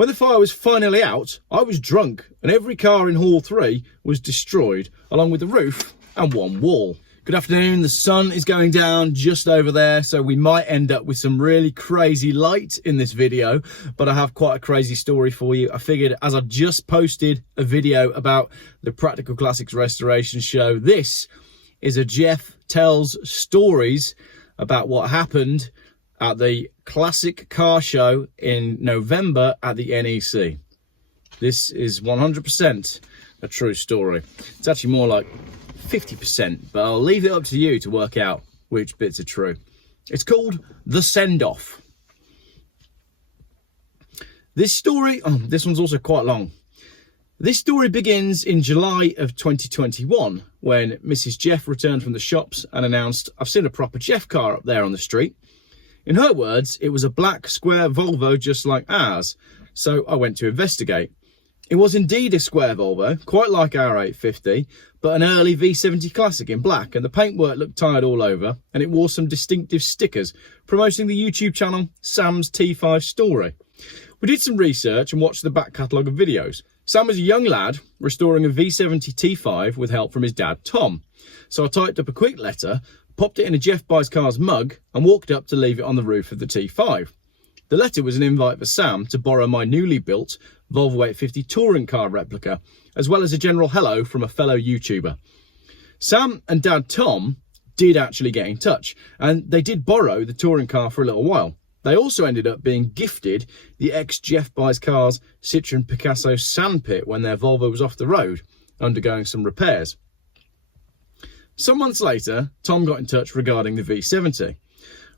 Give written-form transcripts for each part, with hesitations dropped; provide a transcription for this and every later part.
When the fire was finally out, I was drunk and every car in Hall 3 was destroyed, along with the roof and one wall. Good afternoon, the sun is going down just over there, so we might end up with some really crazy light in this video, but I have quite a crazy story for you. I figured, as I just posted a video about the Practical Classics Restoration Show, this is a Geoff Tells Stories about what happened at the Classic Car Show in November at the NEC. This is 100% a true story. It's actually more like 50%, but I'll leave it up to you to work out which bits are true. It's called The Send-Off. This story, this one's also quite long. This story begins in July of 2021 when Mrs. Geoff returned from the shops and announced, "I've seen a proper Geoff car up there on the street." In her words, it was a black square Volvo just like ours, so I went to investigate. It was indeed a square Volvo, quite like our 850, but an early V70 Classic in black, and the paintwork looked tired all over, and it wore some distinctive stickers promoting the YouTube channel Sam's T5 Story. We did some research and watched the back catalogue of videos. Sam was a young lad restoring a V70 T5 with help from his dad Tom. So I typed up a quick letter, popped it in a Geoff Buys Cars mug and walked up to leave it on the roof of the T5. The letter was an invite for Sam to borrow my newly built Volvo 850 touring car replica, as well as a general hello from a fellow YouTuber. Sam and Dad Tom did actually get in touch, and they did borrow the touring car for a little while. They also ended up being gifted the ex-Geoff Buys Cars Citroen Picasso sandpit when their Volvo was off the road, undergoing some repairs. Some months later, Tom got in touch regarding the V70.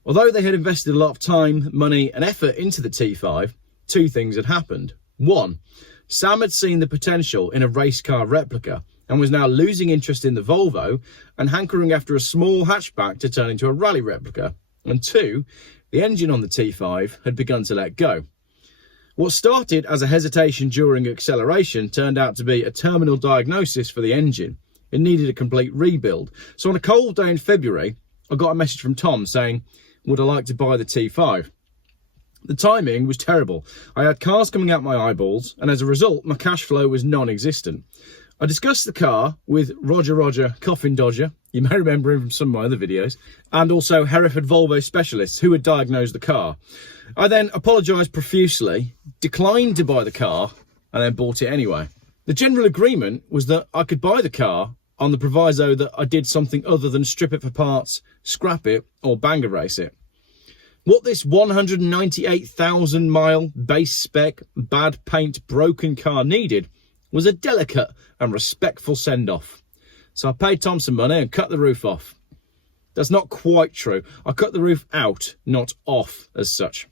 Although they had invested a lot of time, money and effort into the T5, two things had happened. One, Sam had seen the potential in a race car replica and was now losing interest in the Volvo and hankering after a small hatchback to turn into a rally replica. And two, the engine on the T5 had begun to let go. What started as a hesitation during acceleration turned out to be a terminal diagnosis for the engine. It needed a complete rebuild. So on a cold day in February, I got a message from Tom saying, "Would I like to buy the T5? The timing was terrible. I had cars coming out my eyeballs, and as a result, my cash flow was non-existent. I discussed the car with Roger Coffin Dodger, you may remember him from some of my other videos, and also Hereford Volvo specialists who had diagnosed the car. I then apologised profusely, declined to buy the car, and then bought it anyway. The general agreement was that I could buy the car on the proviso that I did something other than strip it for parts, scrap it, or banger race it. What this 198,000 mile base spec, bad paint, broken car needed was a delicate and respectful send-off. So I paid Tom some money and cut the roof off. That's not quite true. I cut the roof out, not off as such.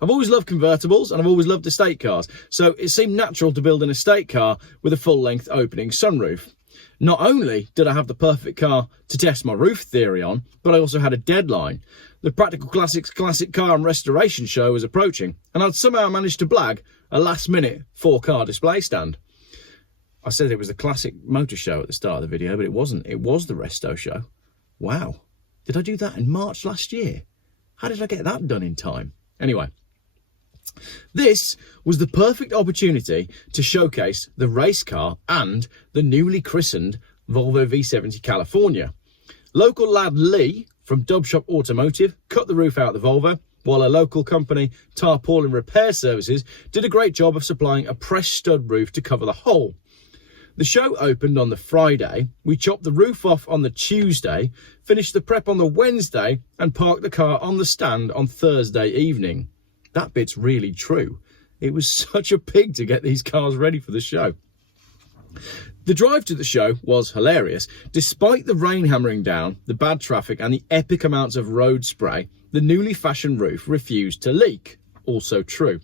I've always loved convertibles and I've always loved estate cars, so it seemed natural to build an estate car with a full-length opening sunroof. Not only did I have the perfect car to test my roof theory on, but I also had a deadline. The Practical Classics Classic Car and Restoration Show was approaching, and I'd somehow managed to blag a last-minute 4-car display stand. I said it was the Classic Motor Show at the start of the video, but it wasn't. It was the Resto Show. Wow. Did I do that in March last year? How did I get that done in time? Anyway, this was the perfect opportunity to showcase the race car and the newly christened Volvo V70 California. Local lad Lee from Dubshop Automotive cut the roof out of the Volvo, while a local company, Tarpaulin Repair Services, did a great job of supplying a pressed stud roof to cover the hole. The show opened on the Friday, we chopped the roof off on the Tuesday, finished the prep on the Wednesday, and parked the car on the stand on Thursday evening. That bit's really true. It was such a pig to get these cars ready for the show. The drive to the show was hilarious. Despite the rain hammering down, the bad traffic and the epic amounts of road spray, the newly fashioned roof refused to leak. Also true.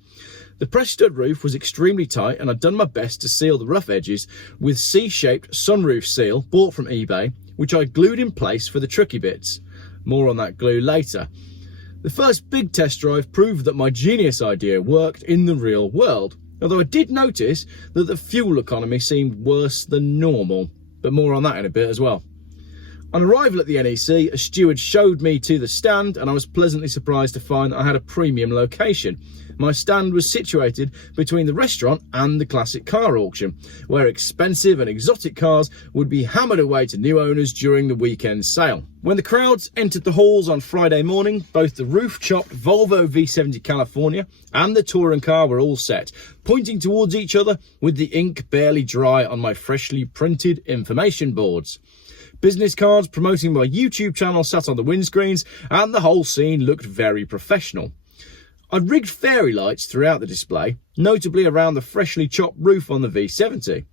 The pressed stud roof was extremely tight and I'd done my best to seal the rough edges with C-shaped sunroof seal bought from eBay, which I glued in place for the tricky bits. More on that glue later. The first big test drive proved that my genius idea worked in the real world, although I did notice that the fuel economy seemed worse than normal, but more on that in a bit as well. On arrival at the NEC, a steward showed me to the stand and I was pleasantly surprised to find that I had a premium location. My stand was situated between the restaurant and the classic car auction, where expensive and exotic cars would be hammered away to new owners during the weekend sale. When the crowds entered the halls on Friday morning, both the roof-chopped Volvo V70 California and the touring car were all set, pointing towards each other with the ink barely dry on my freshly printed information boards. Business cards promoting my YouTube channel sat on the windscreens, and the whole scene looked very professional. I'd rigged fairy lights throughout the display, notably around the freshly chopped roof on the V70.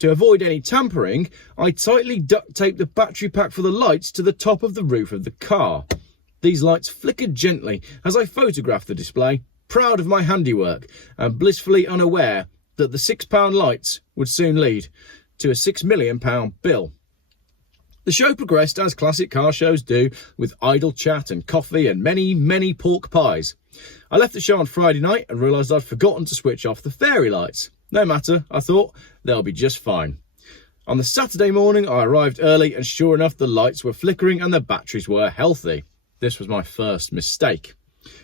To avoid any tampering, I tightly duct taped the battery pack for the lights to the top of the roof of the car. These lights flickered gently as I photographed the display, proud of my handiwork and blissfully unaware that the £6 lights would soon lead to a £6 million bill. The show progressed as classic car shows do, with idle chat and coffee and many, many pork pies. I left the show on Friday night and realised I'd forgotten to switch off the fairy lights. No matter, I thought, they'll be just fine. On the Saturday morning, I arrived early, and sure enough, the lights were flickering and the batteries were healthy. This was my first mistake.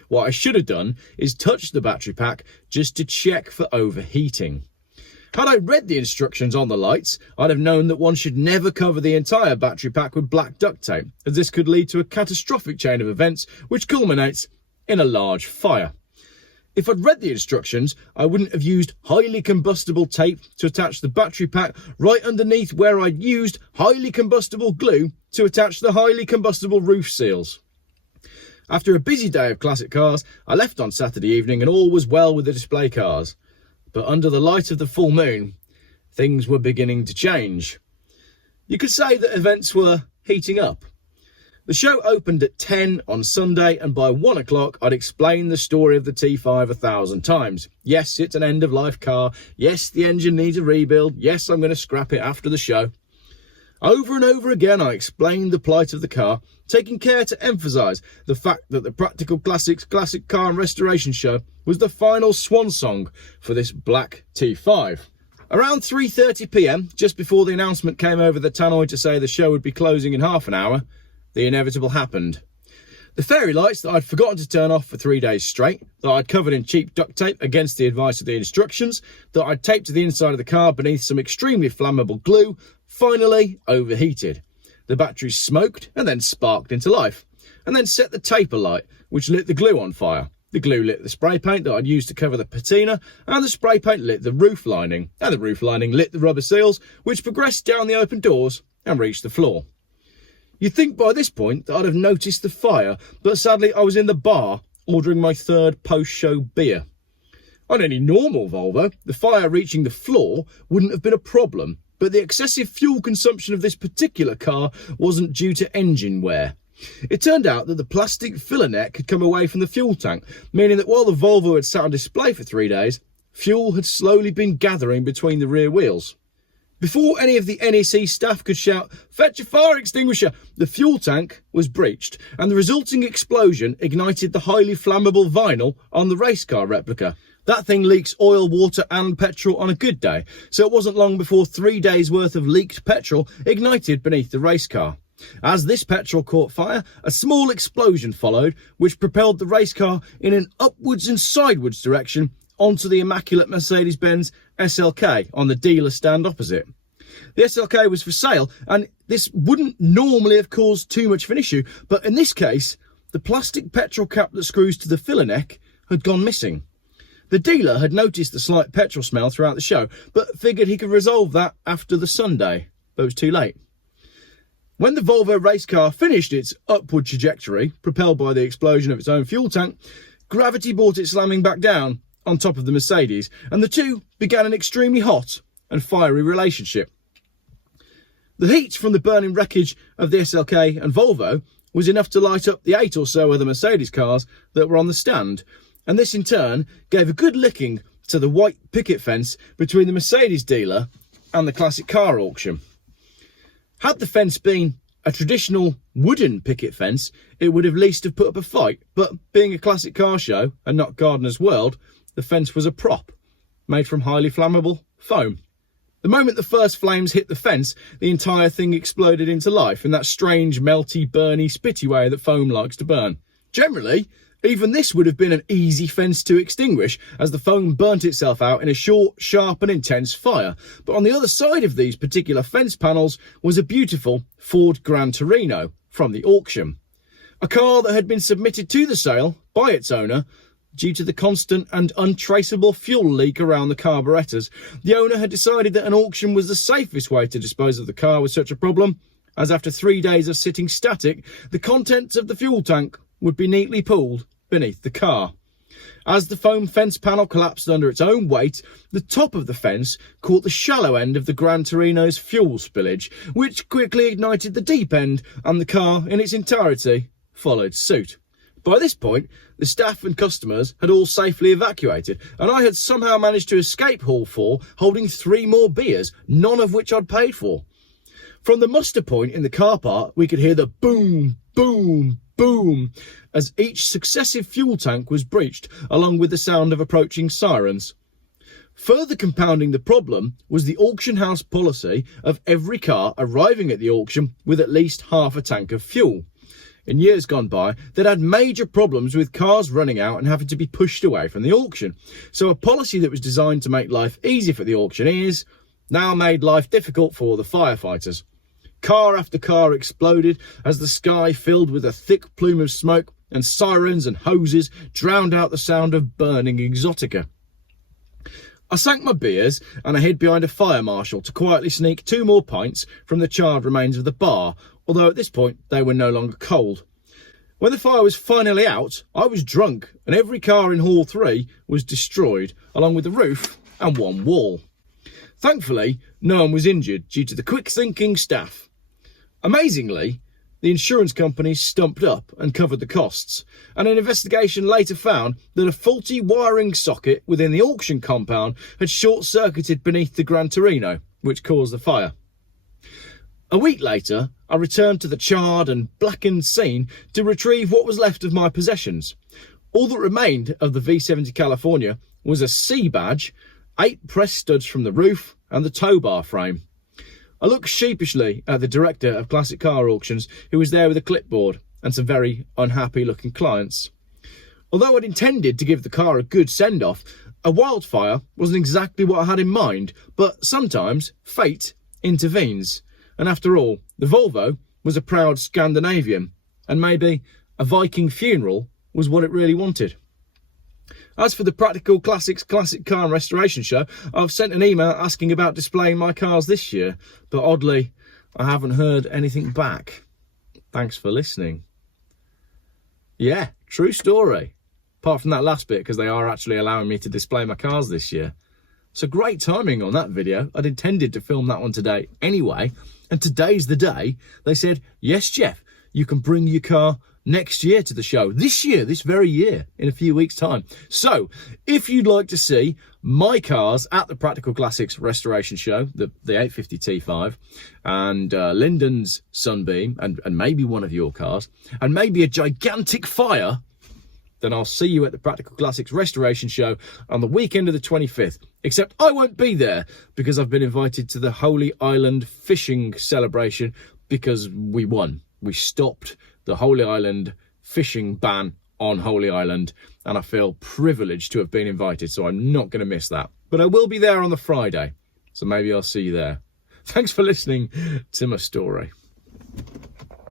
What I should have done is touch the battery pack just to check for overheating. Had I read the instructions on the lights, I'd have known that one should never cover the entire battery pack with black duct tape, as this could lead to a catastrophic chain of events which culminates in a large fire. If I'd read the instructions, I wouldn't have used highly combustible tape to attach the battery pack right underneath where I'd used highly combustible glue to attach the highly combustible roof seals. After a busy day of classic cars, I left on Saturday evening and all was well with the display cars. But under the light of the full moon, things were beginning to change. You could say that events were heating up. The show opened at 10 on Sunday, and by 1 o'clock I'd explained the story of the T5 1,000 times. Yes, it's an end-of-life car. Yes, the engine needs a rebuild. Yes, I'm going to scrap it after the show. Over and over again I explained the plight of the car, taking care to emphasise the fact that the Practical Classics Classic Car and Restoration Show was the final swan song for this black T5. Around 3:30 p.m, just before the announcement came over the tannoy to say the show would be closing in half an hour, the inevitable happened. The fairy lights that I'd forgotten to turn off for 3 days straight, that I'd covered in cheap duct tape against the advice of the instructions, that I'd taped to the inside of the car beneath some extremely flammable glue, finally overheated. The batteries smoked and then sparked into life, and then set the tape alight, which lit the glue on fire. The glue lit the spray paint that I'd used to cover the patina, and the spray paint lit the roof lining, and the roof lining lit the rubber seals, which progressed down the open doors and reached the floor. You'd think by this point that I'd have noticed the fire, but sadly I was in the bar ordering my third post-show beer. On any normal Volvo, the fire reaching the floor wouldn't have been a problem, but the excessive fuel consumption of this particular car wasn't due to engine wear. It turned out that the plastic filler neck had come away from the fuel tank, meaning that while the Volvo had sat on display for 3 days, fuel had slowly been gathering between the rear wheels. Before any of the NEC staff could shout, "Fetch a fire extinguisher," the fuel tank was breached, and the resulting explosion ignited the highly flammable vinyl on the race car replica. That thing leaks oil, water and petrol on a good day, so it wasn't long before 3 days worth of leaked petrol ignited beneath the race car. As this petrol caught fire, a small explosion followed, which propelled the race car in an upwards and sideways direction onto the immaculate Mercedes-Benz SLK on the dealer stand opposite. The SLK was for sale, and this wouldn't normally have caused too much of an issue, but in this case, the plastic petrol cap that screws to the filler neck had gone missing. The dealer had noticed the slight petrol smell throughout the show, but figured he could resolve that after the Sunday, but it was too late. When the Volvo race car finished its upward trajectory, propelled by the explosion of its own fuel tank, gravity brought it slamming back down on top of the Mercedes, and the two began an extremely hot and fiery relationship. The heat from the burning wreckage of the SLK and Volvo was enough to light up the 8 or so other Mercedes cars that were on the stand, and this in turn gave a good licking to the white picket fence between the Mercedes dealer and the classic car auction. Had the fence been a traditional wooden picket fence, it would have least have put up a fight, but being a classic car show and not Gardener's World, the fence was a prop made from highly flammable foam. The moment the first flames hit the fence, the entire thing exploded into life in that strange melty, burny, spitty way that foam likes to burn. Generally, Even this would have been an easy fence to extinguish, as the foam burnt itself out in a short, sharp and intense fire. But on the other side of these particular fence panels was a beautiful Ford Gran Torino from the auction. A car that had been submitted to the sale by its owner due to the constant and untraceable fuel leak around the carburetors. The owner had decided that an auction was the safest way to dispose of the car with such a problem, as after 3 days of sitting static, the contents of the fuel tank would be neatly pooled beneath the car. As the foam fence panel collapsed under its own weight, the top of the fence caught the shallow end of the Gran Torino's fuel spillage, which quickly ignited the deep end, and the car in its entirety followed suit. By this point, the staff and customers had all safely evacuated, and I had somehow managed to escape Hall 4 holding 3 more beers, none of which I'd paid for. From the muster point in the car park, we could hear the boom, boom, boom as each successive fuel tank was breached, along with the sound of approaching sirens. Further compounding the problem was the auction house policy of every car arriving at the auction with at least half a tank of fuel. In years gone by, they'd had major problems with cars running out and having to be pushed away from the auction. So a policy that was designed to make life easy for the auctioneers now made life difficult for the firefighters. Car after car exploded as the sky filled with a thick plume of smoke, and sirens and hoses drowned out the sound of burning exotica. I sank my beers and I hid behind a fire marshal to quietly sneak 2 more pints from the charred remains of the bar, although at this point they were no longer cold. When the fire was finally out, I was drunk, and every car in Hall 3 was destroyed, along with the roof and 1 wall. Thankfully, no one was injured due to the quick-thinking staff. Amazingly, the insurance companies stumped up and covered the costs, and an investigation later found that a faulty wiring socket within the auction compound had short-circuited beneath the Gran Torino, which caused the fire. A week later, I returned to the charred and blackened scene to retrieve what was left of my possessions. All that remained of the V70 California was a C badge, 8 press studs from the roof, and the tow bar frame. I looked sheepishly at the director of Classic Car Auctions, who was there with a clipboard and some very unhappy looking clients. Although I'd intended to give the car a good send-off, a wildfire wasn't exactly what I had in mind, but sometimes fate intervenes. And after all, the Volvo was a proud Scandinavian, and maybe a Viking funeral was what it really wanted. As for the Practical Classics Classic Car and Restoration Show, I've sent an email asking about displaying my cars this year, but oddly, I haven't heard anything back. Thanks for listening. Yeah, true story. Apart from that last bit, because they are actually allowing me to display my cars this year. So great timing on that video. I'd intended to film that one today anyway, and today's the day they said, yes, Geoff, you can bring your car next year to the show. This year, this very year, in a few weeks' time. So, if you'd like to see my cars at the Practical Classics Restoration Show, the 850 T5, and Lyndon's Sunbeam, and maybe one of your cars, and maybe a gigantic fire, then I'll see you at the Practical Classics Restoration Show on the weekend of the 25th. Except I won't be there because I've been invited to the Holy Island fishing celebration because we won. We stopped the Holy Island fishing ban on Holy Island, and I feel privileged to have been invited, so I'm not going to miss that. But I will be there on the Friday, so maybe I'll see you there. Thanks for listening to my story.